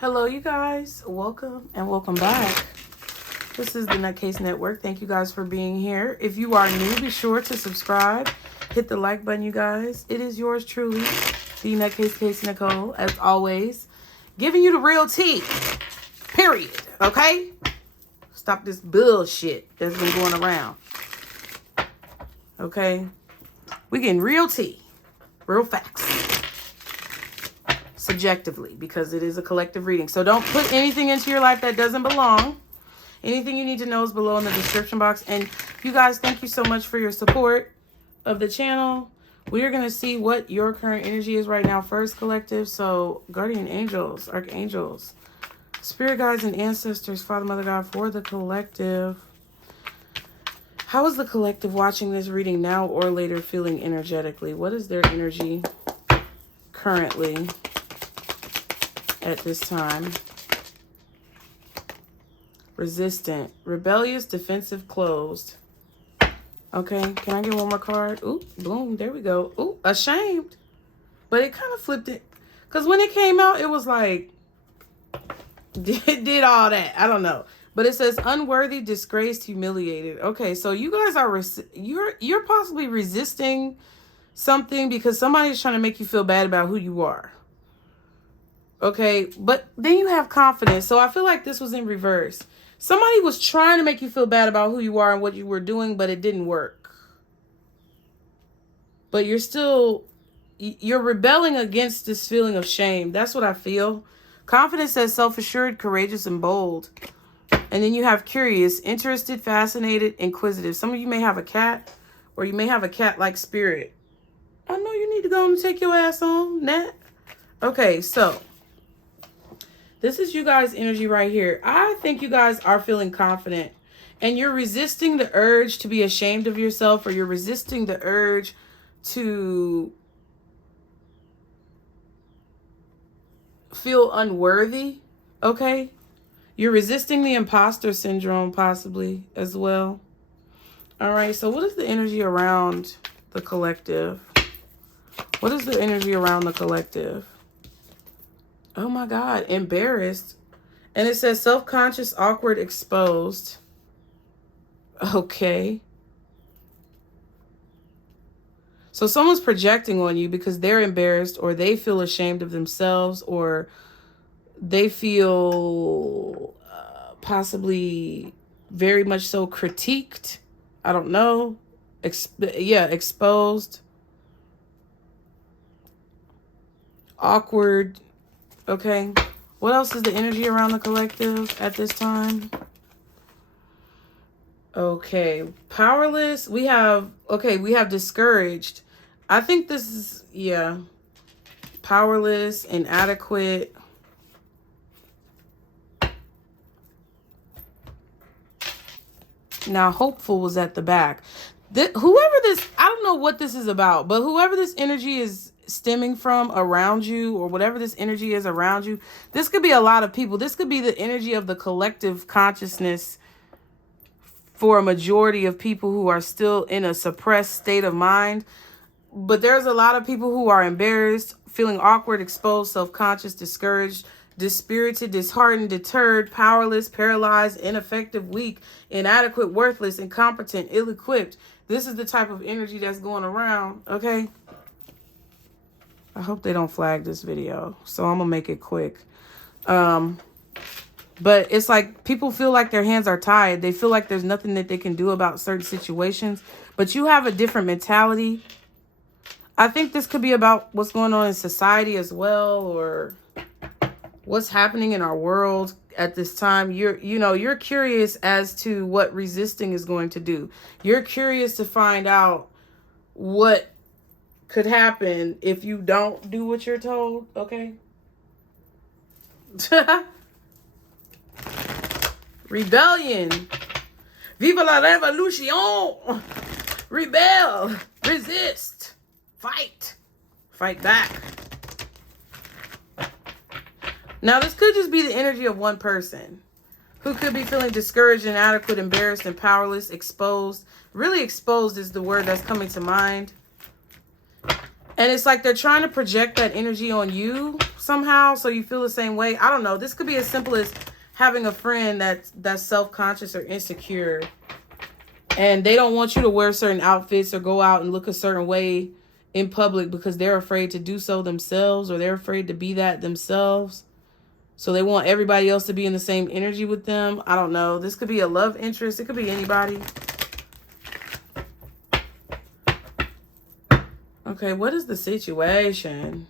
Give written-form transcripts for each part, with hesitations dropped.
Hello, you guys. Welcome and welcome back. This is the Nutcase Network. Thank you guys for being here. If you are new, be sure to subscribe. Hit the like button, you guys. It is yours truly, the Nutcase Casey Nicole, as always, giving you the real tea. Period. Okay? Stop this bullshit that's been going around. Okay? We getting real tea. Real facts. Subjectively, because it is a collective reading. So don't put anything into your life that doesn't belong. Anything you need to know is below in the description box. And you guys, thank you so much for your support of the channel. We are going to see what your current energy is right now first, collective. So guardian angels, archangels, spirit guides, and ancestors, Father, Mother, God, for the collective. How is the collective watching this reading now or later feeling energetically? What is their energy currently at this time? Resistant, rebellious, defensive, closed. Okay, can I get one more card? Ooh, boom, there we go. Ooh, ashamed. But it kind of flipped it. Because when it came out, it was like, did all that. I don't know. But it says unworthy, disgraced, humiliated. Okay, so you guys are, you're possibly resisting something because somebody's trying to make you feel bad about who you are. Okay, but then you have confidence. So I feel like this was in reverse. Somebody was trying to make you feel bad about who you are and what you were doing, but it didn't work. But you're rebelling against this feeling of shame. That's what I feel. Confidence says self-assured, courageous, and bold. And then you have curious, interested, fascinated, inquisitive. Some of you may have a cat, or you may have a cat-like spirit. I know you need to go and take your ass on, Nat. Okay, so this is you guys' energy right here. I think you guys are feeling confident. And you're resisting the urge to be ashamed of yourself, or you're resisting the urge to feel unworthy. Okay? You're resisting the imposter syndrome possibly as well. All right, so what is the energy around the collective? What is the energy around the collective? Oh my God, embarrassed. And it says self-conscious, awkward, exposed. Okay. So someone's projecting on you because they're embarrassed, or they feel ashamed of themselves, or they feel possibly very much so critiqued. I don't know. Exposed. Awkward. Okay. What else is the energy around the collective at this time? Okay. Powerless. We have discouraged. I think this is, powerless, inadequate. Now, hopeful was at the back. I don't know what this is about, but whoever this energy is stemming from around you, or whatever this energy is around you, this could be a lot of people. This could be the energy of the collective consciousness for a majority of people who are still in a suppressed state of mind. But there's a lot of people who are embarrassed, feeling awkward, exposed, self-conscious, discouraged, dispirited, disheartened, deterred, powerless, paralyzed, ineffective, weak, inadequate, worthless, incompetent, ill-equipped. This is the type of energy that's going around, okay? I hope they don't flag this video, so I'm gonna make it quick. But it's like people feel like their hands are tied. They feel like there's nothing that they can do about certain situations, but you have a different mentality. I think this could be about what's going on in society as well, or what's happening in our world at this time. You're curious as to what resisting is going to do. You're curious to find out what could happen if you don't do what you're told, okay? Rebellion. Viva la revolution. Rebel. Resist. Fight. Fight back. Now, this could just be the energy of one person who could be feeling discouraged, inadequate, embarrassed, and powerless, exposed. Really exposed is the word that's coming to mind. And it's like they're trying to project that energy on you somehow, so you feel the same way. I don't know. This could be as simple as having a friend that's self-conscious or insecure, and they don't want you to wear certain outfits or go out and look a certain way in public because they're afraid to do so themselves, or they're afraid to be that themselves. So they want everybody else to be in the same energy with them. I don't know. This could be a love interest. It could be anybody. Okay, what is the situation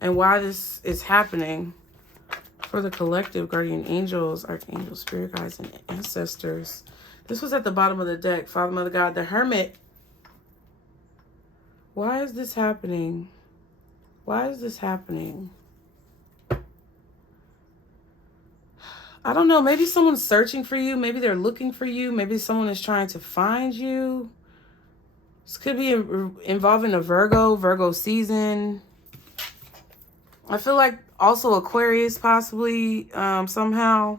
and why this is happening for the collective? Guardian angels, archangels, spirit guides, and ancestors. This was at the bottom of the deck. Father, Mother, God, the Hermit. Why is this happening? Why is this happening? I don't know. Maybe someone's searching for you. Maybe they're looking for you. Maybe someone is trying to find you. This could be involving a Virgo season. I feel like also Aquarius possibly somehow.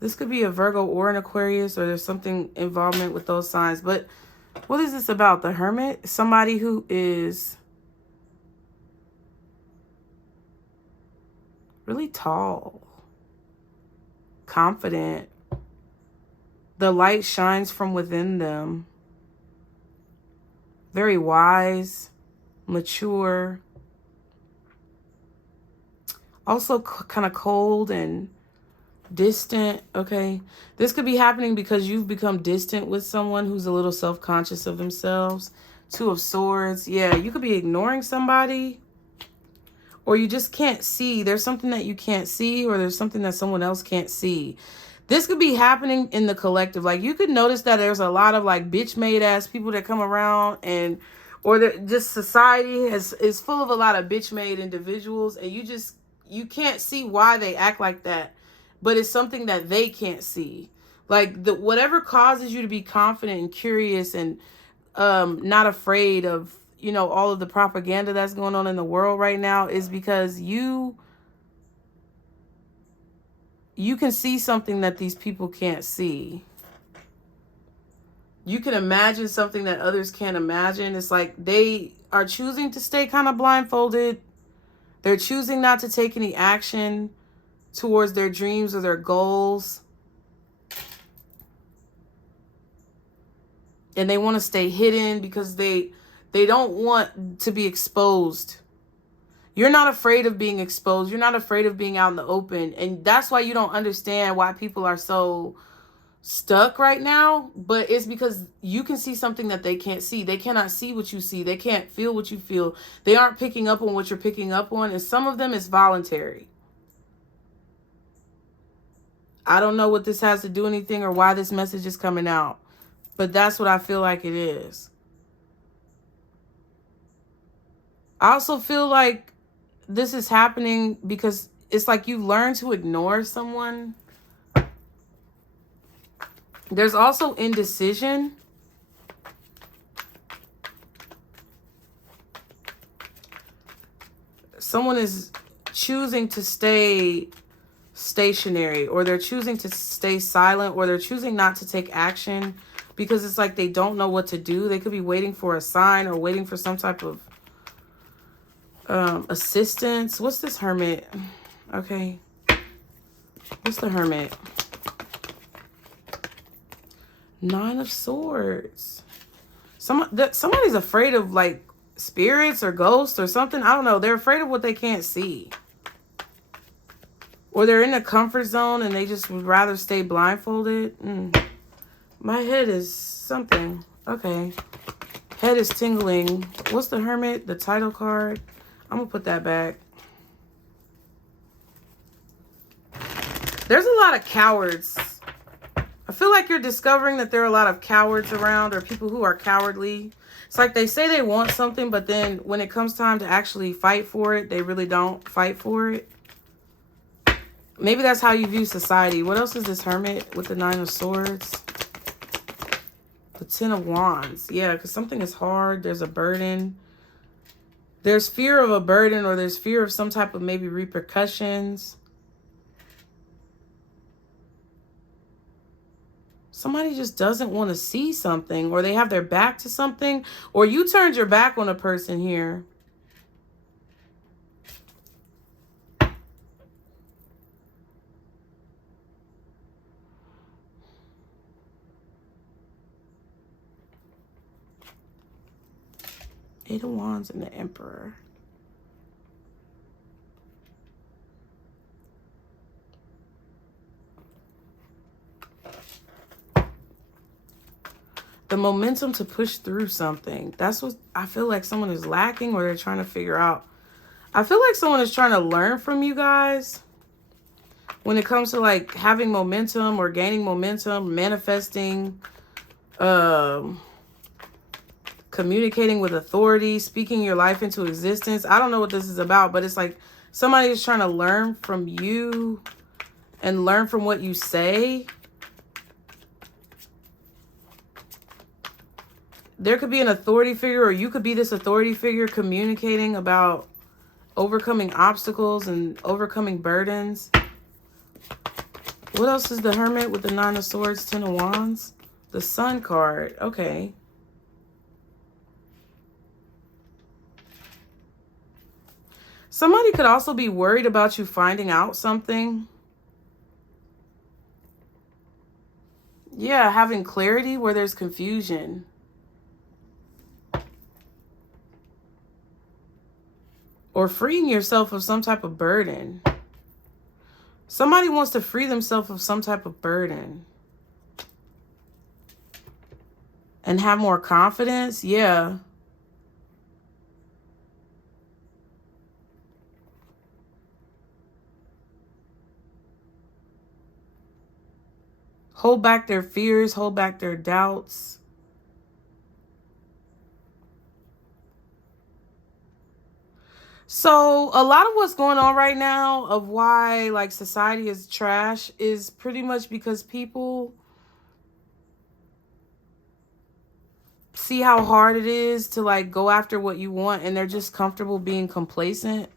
This could be a Virgo or an Aquarius, or there's something involvement with those signs. But what is this about? The Hermit? Somebody who is really tall, confident. The light shines from within them. Very wise, mature. Also kind of cold and distant. Okay. This could be happening because you've become distant with someone who's a little self-conscious of themselves. Two of Swords. Yeah, you could be ignoring somebody. Or you just can't see. There's something that you can't see, or there's something that someone else can't see. This could be happening in the collective. Like, you could notice that there's a lot of like bitch-made ass people that come around, and or just society is full of a lot of bitch-made individuals, and you can't see why they act like that, but it's something that they can't see. Like, whatever causes you to be confident and curious and not afraid of, you know, all of the propaganda that's going on in the world right now is because you can see something that these people can't see. You can imagine something that others can't imagine. It's like they are choosing to stay kind of blindfolded. They're choosing not to take any action towards their dreams or their goals. And they want to stay hidden because they don't want to be exposed. You're not afraid of being exposed. You're not afraid of being out in the open. And that's why you don't understand why people are so stuck right now. But it's because you can see something that they can't see. They cannot see what you see. They can't feel what you feel. They aren't picking up on what you're picking up on. And some of them is voluntary. I don't know what this has to do anything or why this message is coming out. But that's what I feel like it is. I also feel like this is happening because it's like you've learned to ignore someone. There's also indecision. Someone is choosing to stay stationary, or they're choosing to stay silent, or they're choosing not to take action because it's like they don't know what to do. They could be waiting for a sign or waiting for some type of assistance. What's this Hermit? Okay. What's the Hermit? Nine of Swords. Somebody's afraid of like spirits or ghosts or something. I don't know. They're afraid of what they can't see. Or they're in a comfort zone and they just would rather stay blindfolded. My head is something. Okay. Head is tingling. What's the Hermit? The title card. I'm going to put that back. There's a lot of cowards. I feel like you're discovering that there are a lot of cowards around, or people who are cowardly. It's like they say they want something, but then when it comes time to actually fight for it, they really don't fight for it. Maybe that's how you view society. What else is this Hermit with the Nine of Swords? The Ten of Wands. Yeah, because something is hard. There's a burden. There's fear of a burden, or there's fear of some type of maybe repercussions. Somebody just doesn't want to see something, or they have their back to something, or you turned your back on a person here. Eight of Wands and the Emperor. The momentum to push through something. That's what I feel like someone is lacking, or they're trying to figure out. I feel like someone is trying to learn from you guys when it comes to like having momentum or gaining momentum, manifesting, communicating with authority, speaking your life into existence. I don't know what this is about, but it's like somebody is trying to learn from you and learn from what you say. There could be an authority figure, or you could be this authority figure communicating about overcoming obstacles and overcoming burdens. What else is the Hermit with the Nine of Swords, Ten of Wands? The Sun card. Okay. Somebody could also be worried about you finding out something. Yeah, having clarity where there's confusion. Or freeing yourself of some type of burden. Somebody wants to free themselves of some type of burden. And have more confidence. Yeah. Hold back their fears. Hold back their doubts. So a lot of what's going on right now of why like society is trash is pretty much because people see how hard it is to like go after what you want, and they're just comfortable being complacent.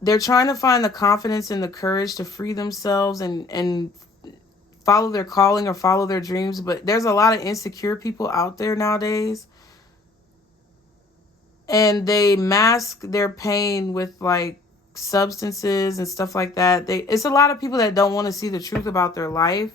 They're trying to find the confidence and the courage to free themselves and follow their calling or follow their dreams. But there's a lot of insecure people out there nowadays. And they mask their pain with like substances and stuff like that. It's a lot of people that don't want to see the truth about their life.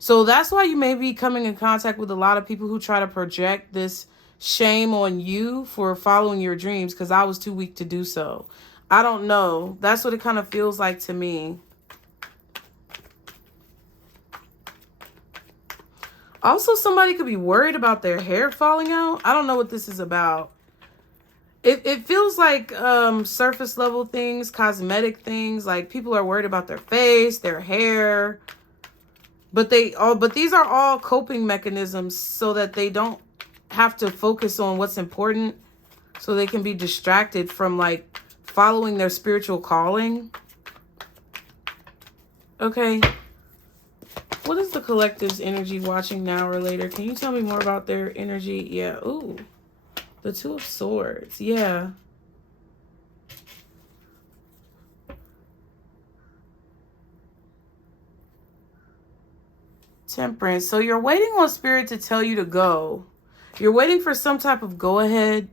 So that's why you may be coming in contact with a lot of people who try to project this shame on you for following your dreams because I was too weak to do so. I don't know. That's what it kind of feels like to me. Also, somebody could be worried about their hair falling out. I don't know what this is about. It feels like surface level things, cosmetic things. Like people are worried about their face, their hair. But these are all coping mechanisms so that they don't have to focus on what's important, so they can be distracted from like following their spiritual calling. Okay. What is the collective's energy watching now or later? Can you tell me more about their energy? Yeah. Ooh. The Two of Swords. Yeah. Temperance. So you're waiting on Spirit to tell you to go. You're waiting for some type of go-ahead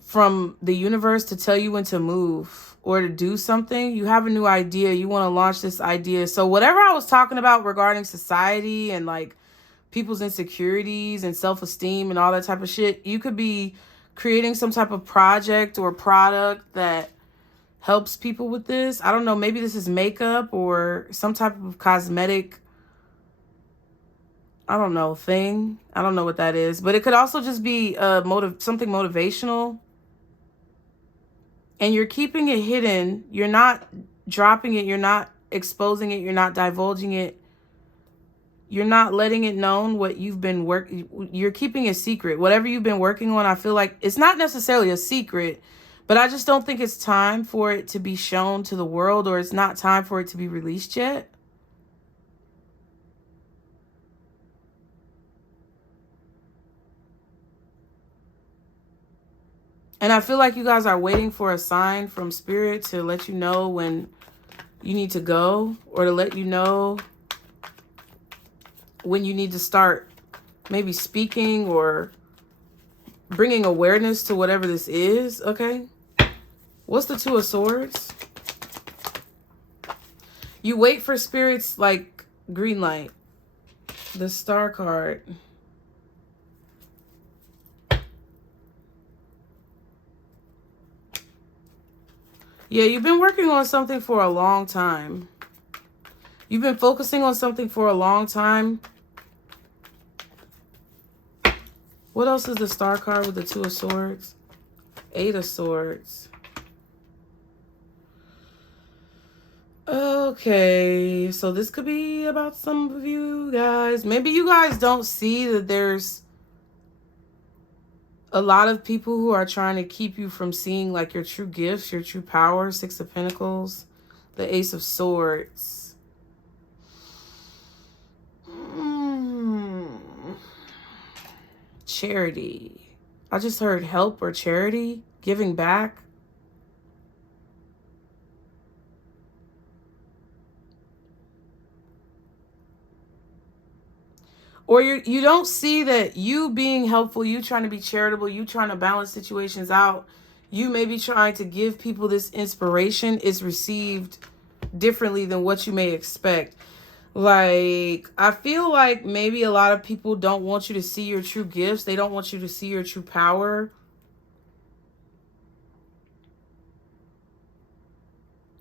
from the universe to tell you when to move or to do something. You have a new idea. You want to launch this idea. So whatever I was talking about regarding society and like people's insecurities and self-esteem and all that type of shit, you could be creating some type of project or product that helps people with this. I don't know. Maybe this is makeup or some type of cosmetic, I don't know, thing. I don't know what that is. But it could also just be something motivational. And you're keeping it hidden. You're not dropping it. You're not exposing it. You're not divulging it. You're not letting it known what you've been you're keeping it secret. Whatever you've been working on, I feel like it's not necessarily a secret, but I just don't think it's time for it to be shown to the world, or it's not time for it to be released yet. And I feel like you guys are waiting for a sign from Spirit to let you know when you need to go, or to let you know when you need to start maybe speaking or bringing awareness to whatever this is, okay? What's the Two of Swords? You wait for spirits like green light. The Star card. Yeah, you've been working on something for a long time. You've been focusing on something for a long time. What else is the Star card with the Two of Swords? Eight of Swords. Okay, so this could be about some of you guys. Maybe you guys don't see that there's a lot of people who are trying to keep you from seeing like your true gifts, your true power. Six of Pentacles, the Ace of Swords. Charity. I just heard help or charity, giving back. Or you don't see that you being helpful, you trying to be charitable, you trying to balance situations out, you may be trying to give people this inspiration is received differently than what you may expect. Like, I feel like maybe a lot of people don't want you to see your true gifts. They don't want you to see your true power.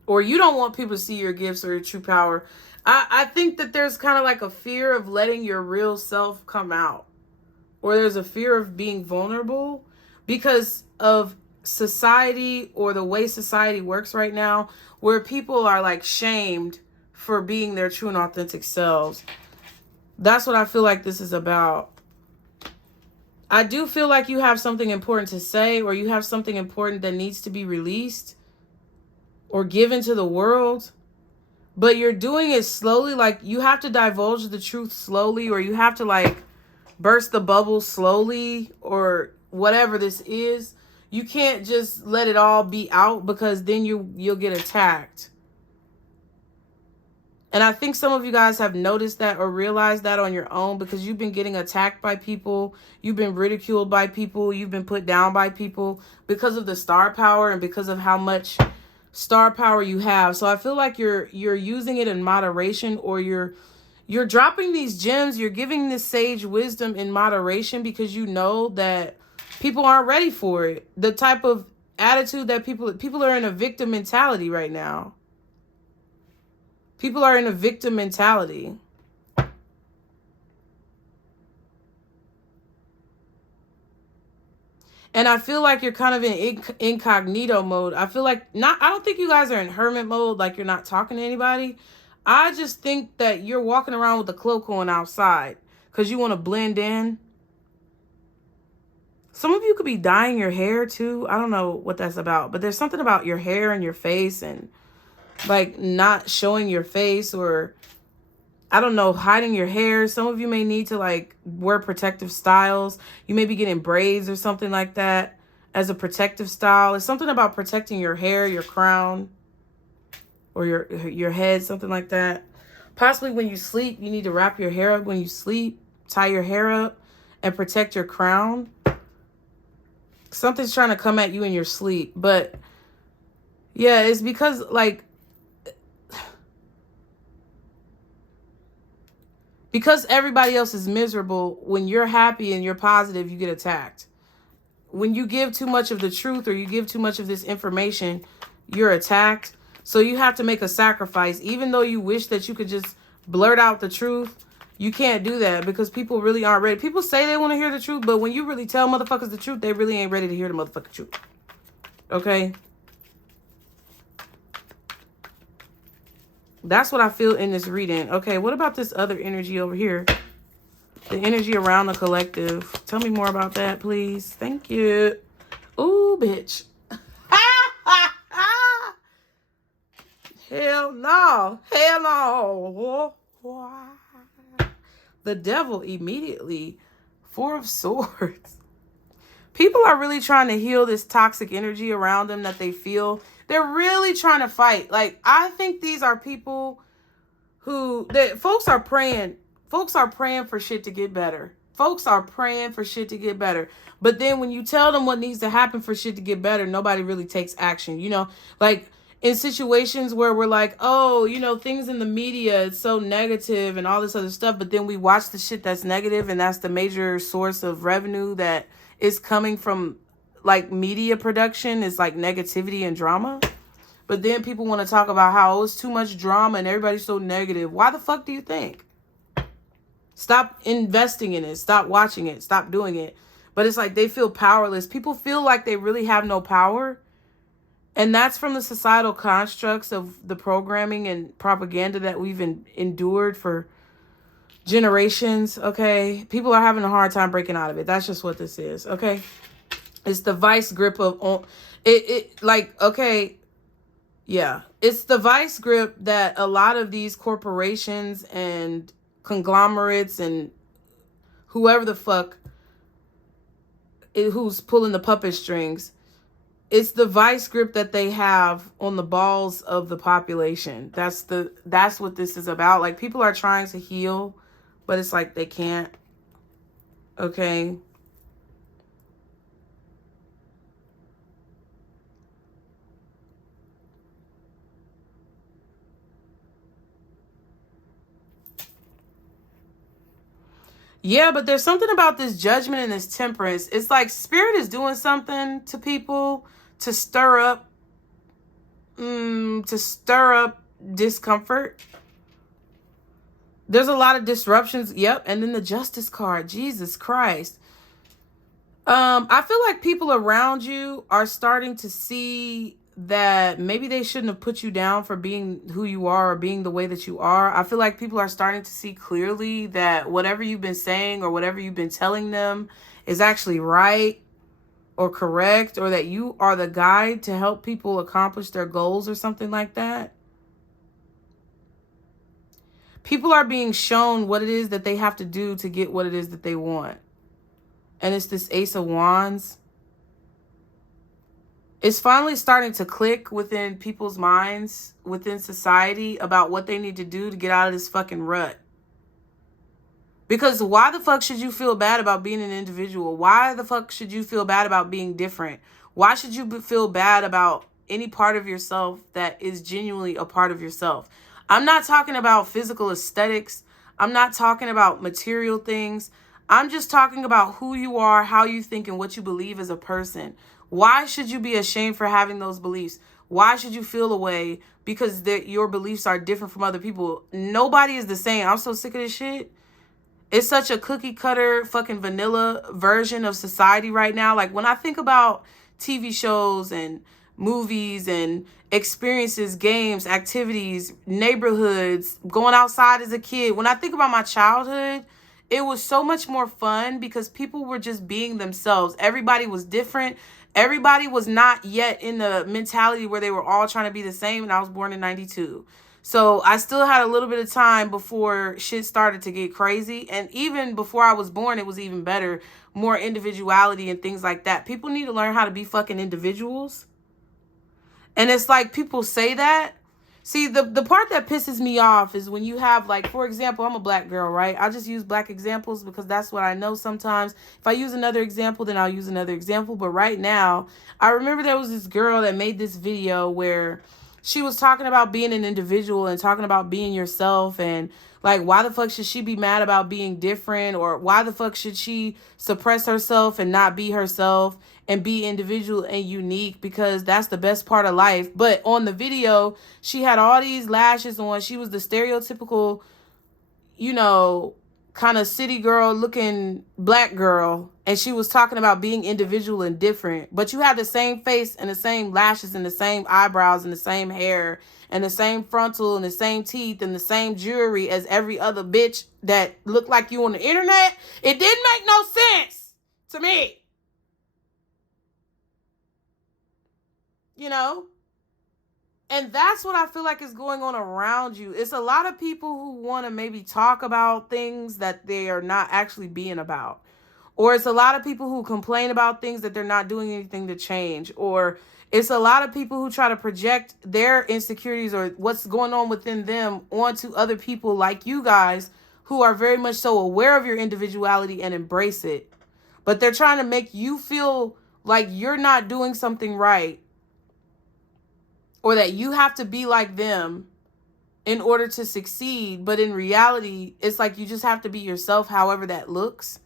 Or you don't want people to see your gifts or your true power. I think that there's kind of like a fear of letting your real self come out. Or there's a fear of being vulnerable because of society or the way society works right now, where people are like shamed for being their true and authentic selves. That's what I feel like this is about. I do feel like you have something important to say, or you have something important that needs to be released or given to the world, but you're doing it slowly. Like, you have to divulge the truth slowly, or you have to like burst the bubble slowly, or whatever this is. You can't just let it all be out, because then you'll get attacked. And I think some of you guys have noticed that or realized that on your own, because you've been getting attacked by people. You've been ridiculed by people. You've been put down by people because of the star power and because of how much star power you have. So I feel like you're using it in moderation, or you're dropping these gems. You're giving this sage wisdom in moderation, because you know that people aren't ready for it. The type of attitude that people are in a victim mentality right now. People are in a victim mentality. And I feel like you're kind of in incognito mode. I feel like I don't think you guys are in hermit mode, like you're not talking to anybody. I just think that you're walking around with a cloak on outside because you want to blend in. Some of you could be dyeing your hair too. I don't know what that's about, but there's something about your hair and your face and like not showing your face, or I don't know, hiding your hair. Some of you may need to like wear protective styles. You may be getting braids or something like that as a protective style. It's something about protecting your hair, your crown, or your head, something like that. Possibly when you sleep, you need to wrap your hair up when you sleep, tie your hair up, and protect your crown. Something's trying to come at you in your sleep. But yeah, it's because like, because everybody else is miserable, when you're happy and you're positive, you get attacked. When you give too much of the truth, or you give too much of this information, you're attacked. So you have to make a sacrifice. Even though you wish that you could just blurt out the truth, you can't do that because people really aren't ready. People say they want to hear the truth, but when you really tell motherfuckers the truth, they really ain't ready to hear the motherfucking truth. Okay? That's what I feel in this reading. Okay, what about this other energy over here? The energy around the collective. Tell me more about that, please. Thank you. Ooh, bitch. Hell no. Hell no. The devil immediately. Four of Swords. People are really trying to heal this toxic energy around them that they feel. They're really trying to fight. Like, I think these are people who, folks are praying. Folks are praying for shit to get better. Folks are praying for shit to get better. But then when you tell them what needs to happen for shit to get better, nobody really takes action. You know, like in situations where we're like, oh, you know, things in the media, it's so negative and all this other stuff. But then we watch the shit that's negative, and that's the major source of revenue that is coming from like media production, is like negativity and drama. But then people want to talk about how it's too much drama and everybody's so negative. Why the fuck do you think? Stop investing in it. Stop watching it. Stop doing it. But it's like they feel powerless. People feel like they really have no power. And that's from the societal constructs of the programming and propaganda that we've endured for generations, okay? People are having a hard time breaking out of it. That's just what this is, okay? It's the vice grip of... Yeah, it's the vice grip that a lot of these corporations and conglomerates and whoever the fuck who's pulling the puppet strings, it's the vice grip that they have on the balls of the population. That's what this is about. Like, people are trying to heal, but it's like they can't. Okay. Yeah, but there's something about this judgment and this temperance. It's like spirit is doing something to people to stir up discomfort. There's a lot of disruptions. Yep. And then the justice card. Jesus Christ. I feel like people around you are starting to see that maybe they shouldn't have put you down for being who you are or being the way that you are. I feel like people are starting to see clearly that whatever you've been saying or whatever you've been telling them is actually right or correct, or that you are the guide to help people accomplish their goals or something like that. People are being shown what it is that they have to do to get what it is that they want. And it's this Ace of Wands. It's finally starting to click within people's minds, within society, about what they need to do to get out of this fucking rut. Because why the fuck should you feel bad about being an individual? Why the fuck should you feel bad about being different? Why should you feel bad about any part of yourself that is genuinely a part of yourself? I'm not talking about physical aesthetics. I'm not talking about material things. I'm just talking about who you are, how you think, and what you believe as a person. Why should you be ashamed for having those beliefs? Why should you feel away because your beliefs are different from other people? Nobody is the same. I'm so sick of this shit. It's such a cookie cutter fucking vanilla version of society right now. Like, when I think about TV shows and movies and experiences, games, activities, neighborhoods, going outside as a kid, when I think about my childhood, it was so much more fun because people were just being themselves. Everybody was different. Everybody was not yet in the mentality where they were all trying to be the same. And I was born in 92. So I still had a little bit of time before shit started to get crazy. And even before I was born, it was even better. More individuality and things like that. People need to learn how to be fucking individuals. And it's like people say that. See, the part that pisses me off is when you have, like, for example, I'm a black girl, right? I just use black examples because that's what I know sometimes. If I use another example, then I'll use another example. But right now, I remember there was this girl that made this video where she was talking about being an individual and talking about being yourself, and like, why the fuck should she be mad about being different, or why the fuck should she suppress herself and not be herself and be individual and unique, because that's the best part of life. But on the video, she had all these lashes on. She was the stereotypical, you know, kind of city girl looking black girl, and she was talking about being individual and different. But you have the same face and the same lashes and the same eyebrows and the same hair and the same frontal and the same teeth and the same jewelry as every other bitch that looked like you on the internet. It didn't make no sense to me. You know? And that's what I feel like is going on around you. It's a lot of people who want to maybe talk about things that they are not actually being about. Or it's a lot of people who complain about things that they're not doing anything to change. Or it's a lot of people who try to project their insecurities or what's going on within them onto other people like you guys who are very much so aware of your individuality and embrace it. But they're trying to make you feel like you're not doing something right or that you have to be like them in order to succeed. But in reality, it's like you just have to be yourself, however that looks.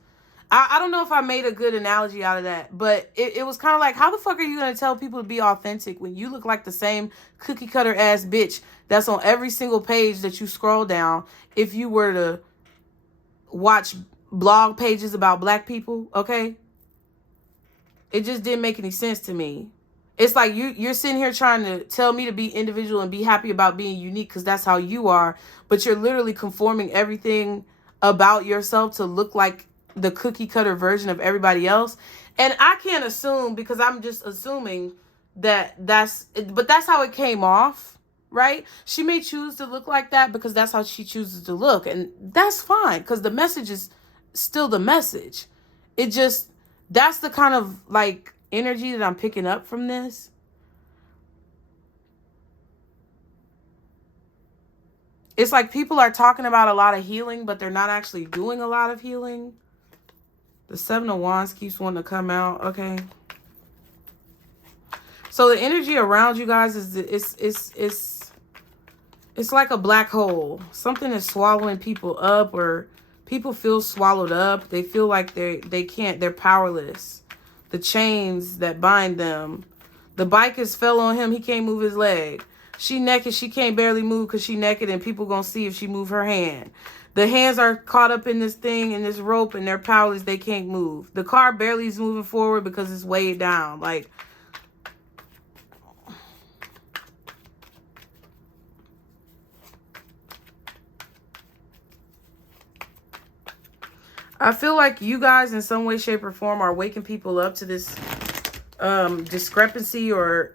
I don't know if I made a good analogy out of that, but it was kind of like, how the fuck are you going to tell people to be authentic when you look like the same cookie cutter ass bitch that's on every single page that you scroll down if you were to watch blog pages about black people, okay? It just didn't make any sense to me. It's like you're sitting here trying to tell me to be individual and be happy about being unique because that's how you are, but you're literally conforming everything about yourself to look like the cookie cutter version of everybody else. And I can't assume because I'm just assuming but that's how it came off, right? She may choose to look like that because that's how she chooses to look. And that's fine because the message is still the message. It just, that's the kind of like energy that I'm picking up from this. It's like people are talking about a lot of healing, but they're not actually doing a lot of healing. The Seven of Wands keeps wanting to come out. Okay. So the energy around you guys is it's like a black hole. Something is swallowing people up, or people feel swallowed up. They feel like they're powerless. The chains that bind them. The bikers fell on him. He can't move his leg. She naked. She can't barely move because she naked, and people gonna see if she move her hand. The hands are caught up in this thing, in this rope, and they're powerless. They can't move. The car barely is moving forward because it's weighed down. Like, I feel like you guys in some way, shape, or form are waking people up to this discrepancy or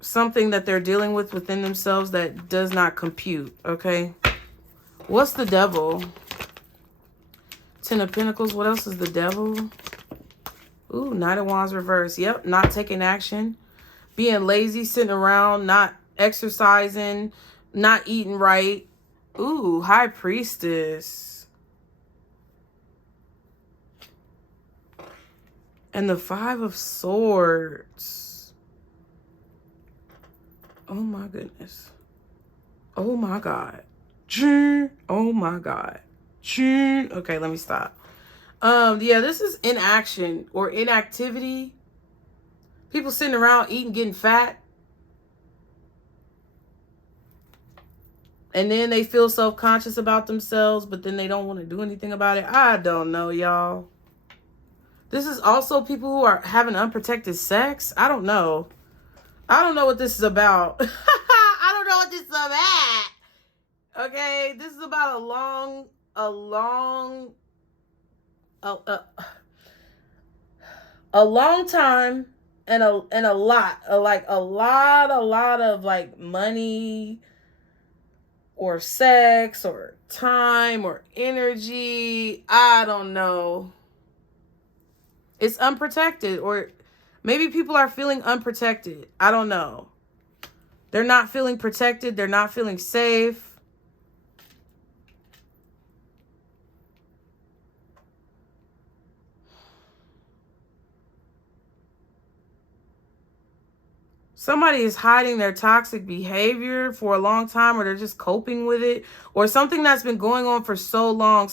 something that they're dealing with within themselves that does not compute, okay? What's the devil? Ten of Pentacles. What else is the devil? Ooh, Knight of Wands reverse. Yep, not taking action. Being lazy, sitting around, not exercising, not eating right. Ooh, High Priestess. And the Five of Swords. Oh my goodness. Oh my God. Oh my God. Okay, let me stop. Yeah, this is inaction or inactivity. People sitting around eating, getting fat. And then they feel self-conscious about themselves, but then they don't want to do anything about it. I don't know, y'all. This is also people who are having unprotected sex. I don't know. I don't know what this is about. I don't know what this is about. Okay, this is about a long time and a lot of like money or sex or time or energy. I don't know. It's unprotected, or maybe people are feeling unprotected. I don't know. They're not feeling protected. They're not feeling safe. Somebody is hiding their toxic behavior for a long time, or they're just coping with it, or something that's been going on for so long.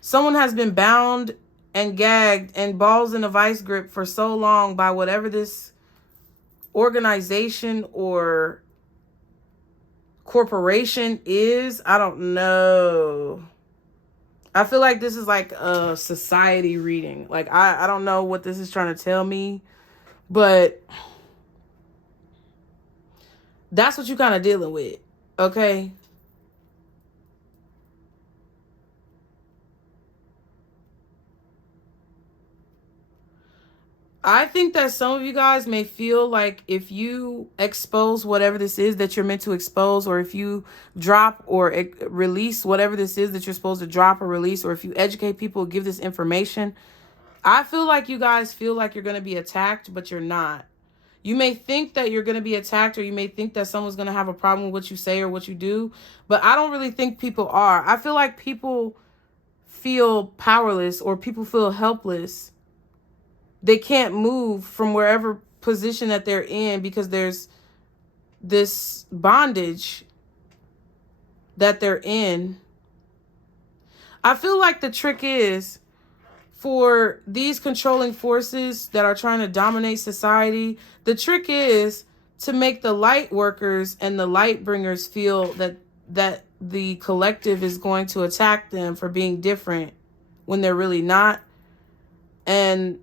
Someone has been bound and gagged and balls in a vice grip for so long by whatever this organization or corporation is. I don't know. I feel like this is like a society reading. Like, I don't know what this is trying to tell me, but that's what you're kind of dealing with, okay? I think that some of you guys may feel like if you expose whatever this is that you're meant to expose, or if you drop or release whatever this is that you're supposed to drop or release, or if you educate people, give this information, I feel like you guys feel like you're going to be attacked, but you're not. You may think that you're going to be attacked, or you may think that someone's going to have a problem with what you say or what you do, but I don't really think people are. I feel like people feel powerless, or people feel helpless. They can't move from wherever position that they're in because there's this bondage that they're in. I feel like the trick is for these controlling forces that are trying to dominate society, the trick is to make the light workers and the light bringers feel that the collective is going to attack them for being different when they're really not. And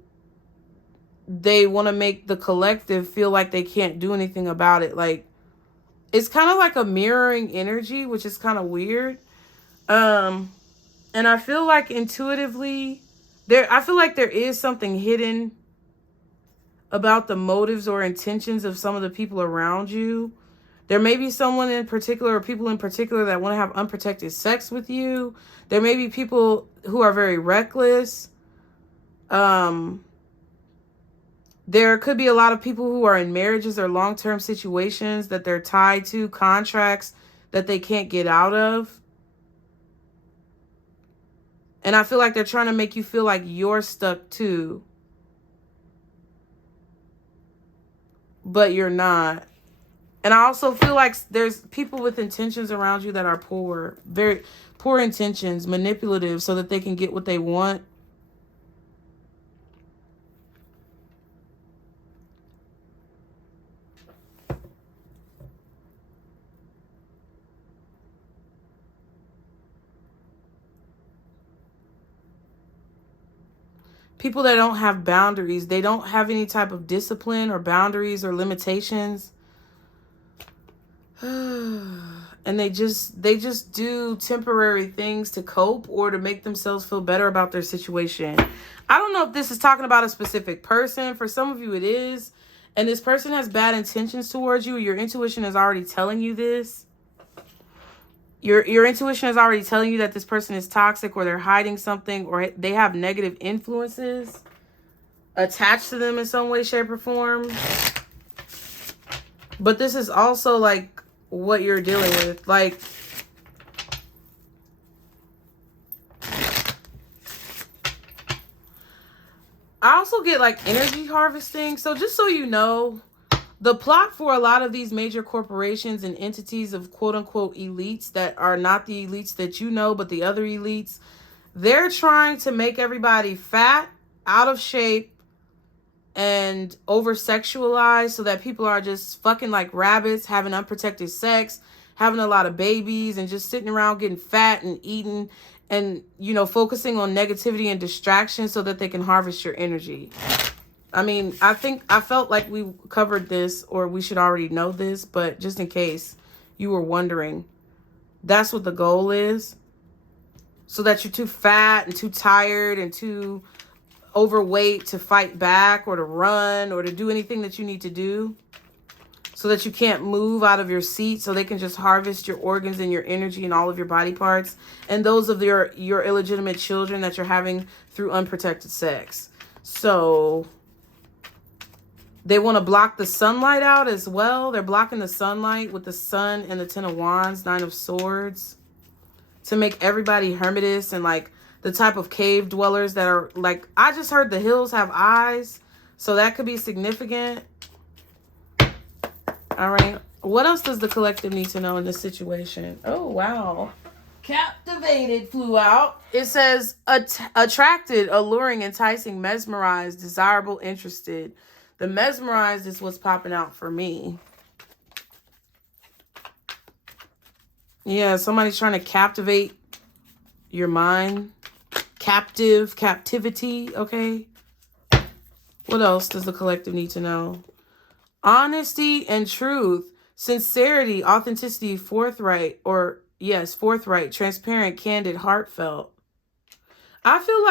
they want to make the collective feel like they can't do anything about it. Like, it's kind of like a mirroring energy, which is kind of weird. And I feel like intuitively I feel like there is something hidden about the motives or intentions of some of the people around you. There may be someone in particular, or people in particular, that want to have unprotected sex with you. There may be people who are very reckless. There could be a lot of people who are in marriages or long-term situations that they're tied to, contracts that they can't get out of. And I feel like they're trying to make you feel like you're stuck too. But you're not. And I also feel like there's people with intentions around you that are poor, very poor intentions, manipulative, so that they can get what they want. People that don't have boundaries, they don't have any type of discipline or boundaries or limitations. And they just do temporary things to cope or to make themselves feel better about their situation. I don't know if this is talking about a specific person. For some of you it is. And this person has bad intentions towards you. Your intuition is already telling you this. Your intuition is already telling you that this person is toxic, or they're hiding something, or they have negative influences attached to them in some way, shape, or form. But this is also like what you're dealing with. Like, I also get like energy harvesting. So just so you know, the plot for a lot of these major corporations and entities of quote unquote elites that are not the elites that you know, but the other elites, they're trying to make everybody fat, out of shape, and over sexualized, so that people are just fucking like rabbits, having unprotected sex, having a lot of babies, and just sitting around getting fat and eating, and, you know, focusing on negativity and distraction so that they can harvest your energy. I mean, I felt like we covered this, or we should already know this, but just in case you were wondering, that's what the goal is. So that you're too fat and too tired and too overweight to fight back or to run or to do anything that you need to do. So that you can't move out of your seat, so they can just harvest your organs and your energy and all of your body parts, and those of your illegitimate children that you're having through unprotected sex. So they want to block the sunlight out as well. They're blocking the sunlight with the sun and the Ten of Wands, Nine of Swords, to make everybody hermitous and like the type of cave dwellers that are like, I just heard the hills have eyes, so that could be significant. All right. What else does the collective need to know in this situation? Oh, wow. Captivated flew out. It says attracted, alluring, enticing, mesmerized, desirable, interested. The mesmerized is what's popping out for me. Yeah, somebody's trying to captivate your mind. Captivity, okay? What else does the collective need to know? Honesty and truth, sincerity, authenticity, forthright, transparent, candid, heartfelt. I feel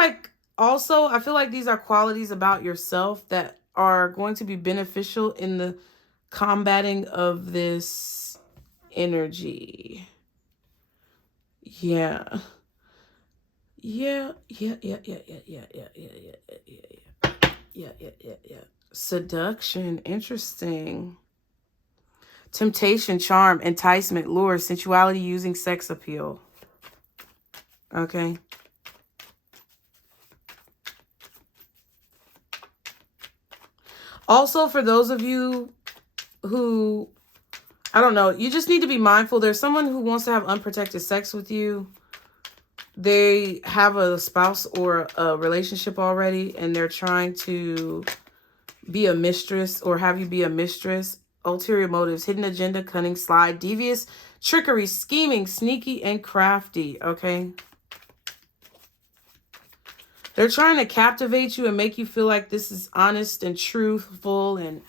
like these are qualities about yourself that are going to be beneficial in the combating of this energy. Yeah. Yeah. Seduction. Interesting. Temptation, charm, enticement, lure, sensuality using sex appeal. Okay. Also, for those of you who, I don't know, you just need to be mindful. There's someone who wants to have unprotected sex with you. They have a spouse or a relationship already, and they're trying to be a mistress or have you be a mistress. Ulterior motives, hidden agenda, cunning, sly, devious, trickery, scheming, sneaky, and crafty. Okay. They're trying to captivate you and make you feel like this is honest and truthful. And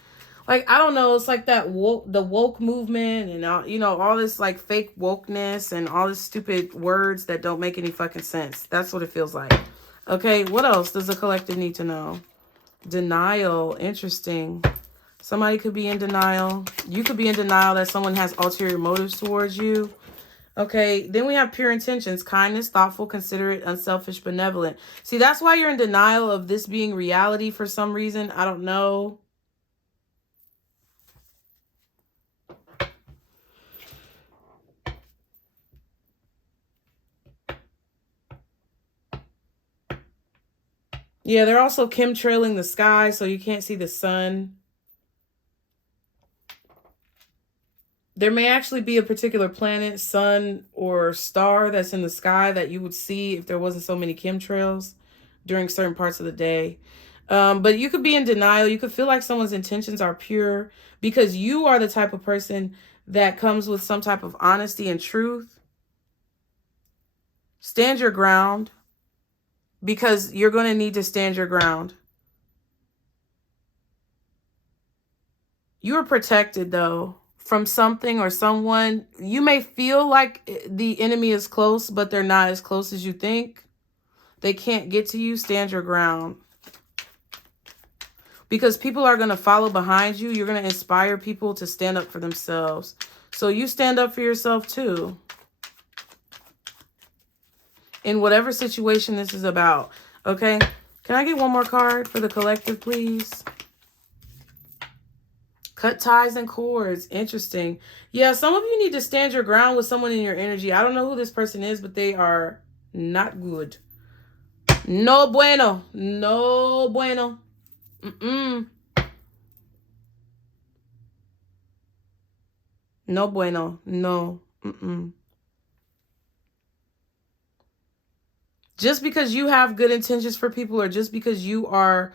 like, I don't know, it's like that the woke movement and all, you know, all this like fake wokeness and all this stupid words that don't make any fucking sense. That's what it feels like. Okay. What else does the collective need to know? Denial. Interesting. Somebody could be in denial. You could be in denial that someone has ulterior motives towards you. Okay, then we have pure intentions. Kindness, thoughtful, considerate, unselfish, benevolent. See, that's why you're in denial of this being reality for some reason. I don't know. Yeah, they're also chemtrailing the sky so you can't see the sun. There may actually be a particular planet, sun, or star that's in the sky that you would see if there wasn't so many chemtrails during certain parts of the day. But you could be in denial. You could feel like someone's intentions are pure because you are the type of person that comes with some type of honesty and truth. Stand your ground because you're going to need to stand your ground. You are protected, though, from something or someone. You may feel like the enemy is close, but they're not as close as you think. They can't get to you. Stand your ground. Because people are going to follow behind you. You're going to inspire people to stand up for themselves. So you stand up for yourself too. In whatever situation this is about. Okay? Can I get one more card for the collective, please? Cut ties and cords. Interesting. Yeah, some of you need to stand your ground with someone in your energy. I don't know who this person is, but they are not good. No bueno. No bueno. No bueno. No. Just because you have good intentions for people or just because you are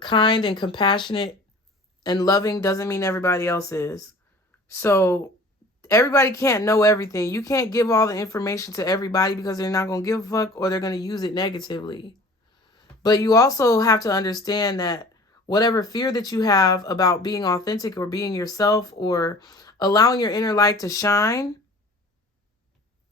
kind and compassionate and loving doesn't mean everybody else is. So everybody can't know everything. You can't give all the information to everybody because they're not going to give a fuck or they're going to use it negatively. But you also have to understand that whatever fear that you have about being authentic or being yourself or allowing your inner light to shine,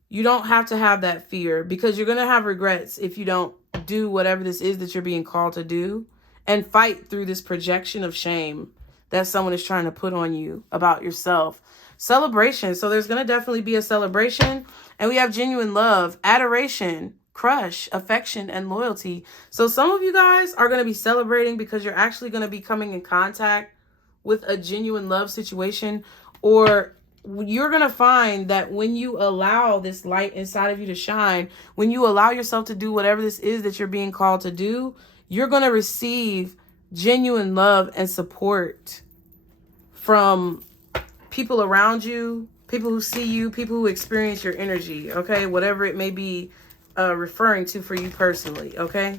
you don't have to have that fear because you're going to have regrets if you don't do whatever this is that you're being called to do and fight through this projection of shame that someone is trying to put on you about yourself. Celebration. So there's going to definitely be a celebration. And we have genuine love, adoration, crush, affection, and loyalty. So some of you guys are going to be celebrating because you're actually going to be coming in contact with a genuine love situation, or you're going to find that when you allow this light inside of you to shine, when you allow yourself to do whatever this is that you're being called to do, you're going to receive genuine love and support from people around you, people who see you, people who experience your energy, okay? Whatever it may be referring to for you personally, okay?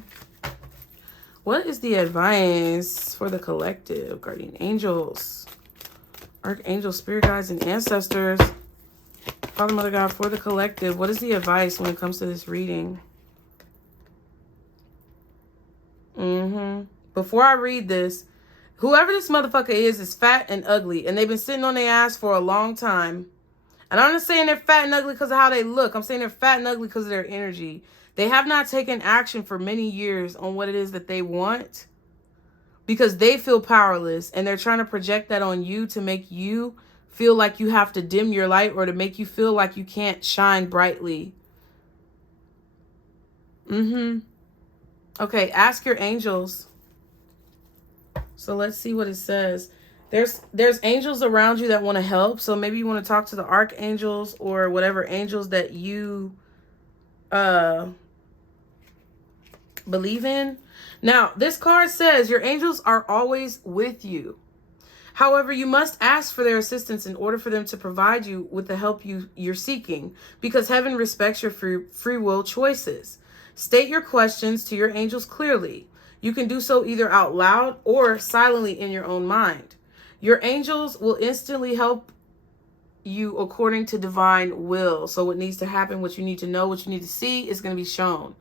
What is the advice for the collective? Guardian angels, archangels, spirit guides, and ancestors. Father, Mother, God, for the collective, what is the advice when it comes to this reading? Before I read this, whoever this motherfucker is fat and ugly, and they've been sitting on their ass for a long time. And I'm not saying they're fat and ugly because of how they look. I'm saying they're fat and ugly because of their energy. They have not taken action for many years on what it is that they want. because they feel powerless and they're trying to project that on you to make you feel like you have to dim your light or to make you feel like you can't shine brightly. Okay, ask your angels. So let's see what it says. There's angels around you that want to help. So maybe you want to talk to the archangels or whatever angels that you believe in. Now, this card says your angels are always with you. However, you must ask for their assistance in order for them to provide you with the help you're seeking, because heaven respects your free will choices. State your questions to your angels clearly. You can do so either out loud or silently in your own mind. Your angels will instantly help you according to divine will. So what needs to happen, what you need to know, what you need to see is going to be shown.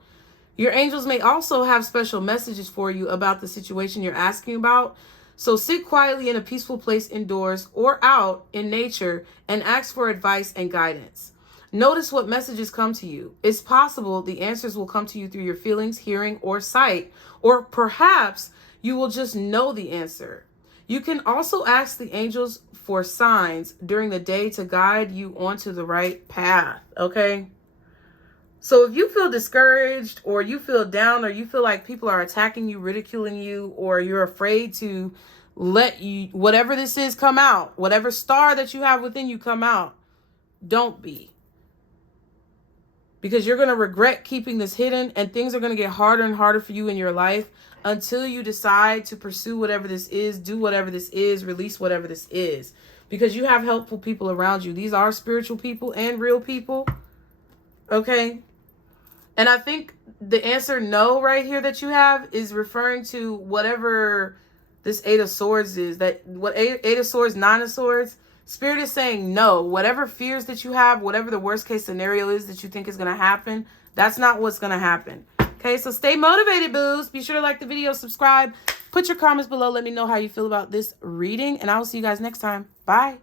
Your angels may also have special messages for you about the situation you're asking about. So sit quietly in a peaceful place indoors or out in nature and ask for advice and guidance. Notice what messages come to you. It's possible the answers will come to you through your feelings, hearing, or sight, or perhaps you will just know the answer. You can also ask the angels for signs during the day to guide you onto the right path, okay? So if you feel discouraged or you feel down or you feel like people are attacking you, ridiculing you, or you're afraid to let you, whatever this is, come out, whatever star that you have within you come out, don't be. Because you're going to regret keeping this hidden and things are going to get harder and harder for you in your life until you decide to pursue whatever this is, do whatever this is, release whatever this is. Because you have helpful people around you. These are spiritual people and real people. Okay? And I think the answer no right here that you have is referring to whatever this Eight of Swords is. That what Eight of Swords, Nine of Swords. Spirit is saying no. Whatever fears that you have, whatever the worst case scenario is that you think is going to happen, that's not what's going to happen. Okay, so stay motivated, boos. Be sure to like the video, subscribe, put your comments below. Let me know how you feel about this reading, and I will see you guys next time. Bye.